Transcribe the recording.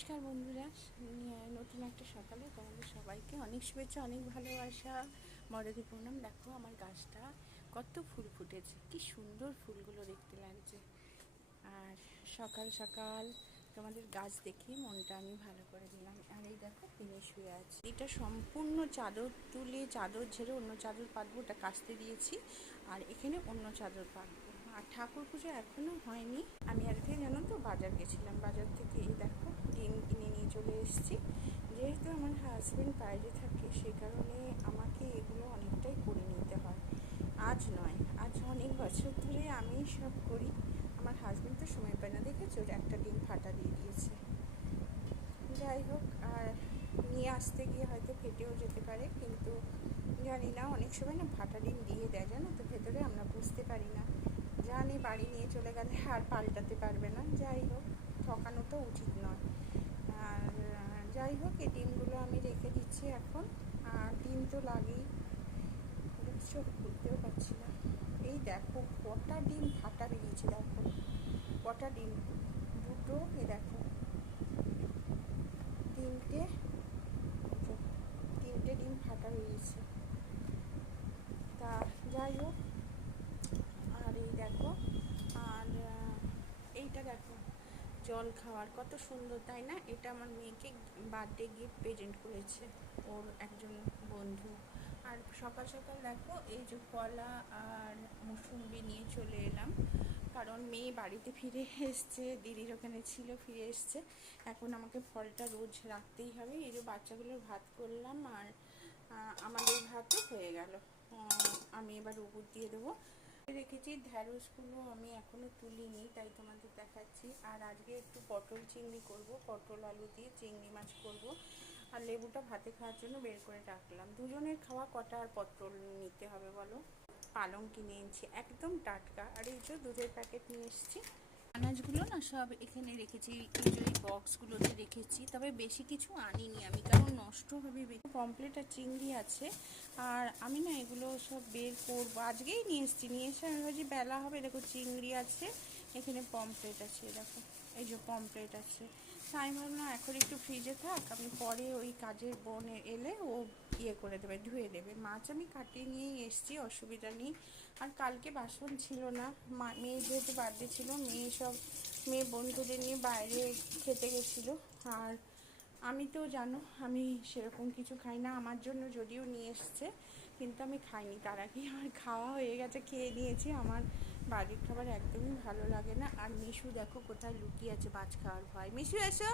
নমস্কার বন্ধুরা, নতুন একটা সকালে তোমাদের সবাইকে অনেক শুভেচ্ছা, অনেক ভালোবাসা, মরদে প্রণাম। দেখো আমার গাছটা কত ফুল ফুটেছে, কি সুন্দর ফুলগুলো দেখতে লাগছে। আর সকাল সকাল তোমাদের গাছ দেখে মনটা আমি ভালো করে দিলাম। আর এই দেখো তিনি শুয়ে আছে, এটা সম্পূর্ণ চাদর তুলে চাদর ঝেড়ে অন্য চাদর পাতবো, ওটা কাচতে দিয়েছি। আর এখানে অন্য চাদর পাতবো। আর ঠাকুর পুজো এখনও হয়নি। আমি আজকে জানো তো বাজার গেছিলাম, বাজার থেকে এই দেখো ডিম কিনে নিয়ে চলে এসেছি। যেহেতু আমার হাজব্যান্ড বাইরে থাকে, সে কারণে আমাকে এগুলো অনেকটাই করে নিতে হয়। আজ নয়, আজ অনেক বছর ধরে আমি সব করি। আমার হাজব্যান্ড তো সময় পায় না, দেখেছো একটা ডিম ফাটা দিয়ে দিয়েছে। যাই হোক, আর নিয়ে আসতে গিয়ে হয়তো ফেটেও যেতে পারে, কিন্তু জানি না, অনেক সময় না ফাটা ডিম দিয়ে দেয়, জানো তো, ভেতরে আমরা বুঝতে পারি না। জানি বাড়ি নিয়ে চলে গেলে আর পাল্টাতে পারবে না। যাই হোক, ঠকানো তো উচিত নয়। আর যাই হোক, এই ডিমগুলো আমি রেখে দিচ্ছি এখন। আর ডিম তো লাগেই, দেখছো খুলতেও পারছি না। এই দেখো কটা ডিম ফাটা বেরিয়েছে, দেখো কটা ডিম, দুটো, এ দেখো তিনটে, তিনটে ডিম ফাটা বেরিয়েছে। তা যাই হোক, আর এই দেখো, আর এইটা দেখো জল খাওয়ার কত সুন্দর, তাই না? এটা আমার মেয়েকে বার্থডে গিফট প্রেজেন্ট করেছে ওর একজন বন্ধু। আর সকাল সকাল দেখো এই যে কলা আর মুসুম্বি নিয়ে চলে এলাম, কারণ মেয়ে বাড়িতে ফিরে এসছে, দিদির ওখানে ছিল, ফিরে এসছে। এখন আমাকে ফলটা রোজ রাখতেই হবে। এই যে বাচ্চাগুলোর ভাত করলাম, আর আমাদের ভাতও হয়ে গেল। আমি এবার উপুর দিয়ে দেবো। রেখেছি ঢ্যাঁড়সগুলো আমি এখনও তুলিনি, তাই তোমাদের দেখাচ্ছি। আর আজকে একটু পটল চিংড়ি করব, পটল আলু দিয়ে চিংড়ি মাছ করব। আর লেবুটা ভাতে খাওয়ার জন্য বের করে রাখলাম। দুজনের খাওয়া কটা আর পটল নিতে হবে বলো। পালং কিনে এনেছি একদম টাটকা। আর এই যে দুধের প্যাকেট নিয়ে এসেছি। আনাজগুলো না সব এখানে রেখেছি, এই যে বক্সগুলোতে রেখেছি। তবে বেশি কিছু আনিনি আমি, কারণ নষ্ট হবে। পমফ্রেট আর চিংড়ি আছে, আর আমি না এগুলো সব বের করবো। আজকেই নিয়ে এসেছি, নিয়ে এসে আমি ভাবছি বেলা হবে। দেখো চিংড়ি আছে, এখানে পমফ্রেট আছে, দেখো এই যে পমফ্রেট আছে। তাই আমি ভাবলাম এখন একটু ফ্রিজে থাক, আমি পরে ওই কাজের বোন এলে ও ইয়ে করে দেবে, ধুয়ে দেবে। মাছ আমি কাটিয়ে নিয়েই এসেছি, অসুবিধা নেই। আর কালকে বাসন ছিল না, মেয়ে যেহেতু বার্থডে ছিল, মেয়ে বন্ধুদের নিয়ে বাইরে খেতে গেছিলো। আর আমি তো জানো আমি সেরকম কিছু খাই না, আমার জন্য যদিও নিয়ে এসছে, কিন্তু আমি খাইনি। তার আগেই আমার খাওয়া হয়ে গেছে, খেয়ে নিয়েছি। আমার বাড়ির খাবার একদমই ভালো লাগে না। আর মিশু দেখো কোথায় লুকিয়ে আছে, মাছ খাওয়ার ভয়। মিশু এসো,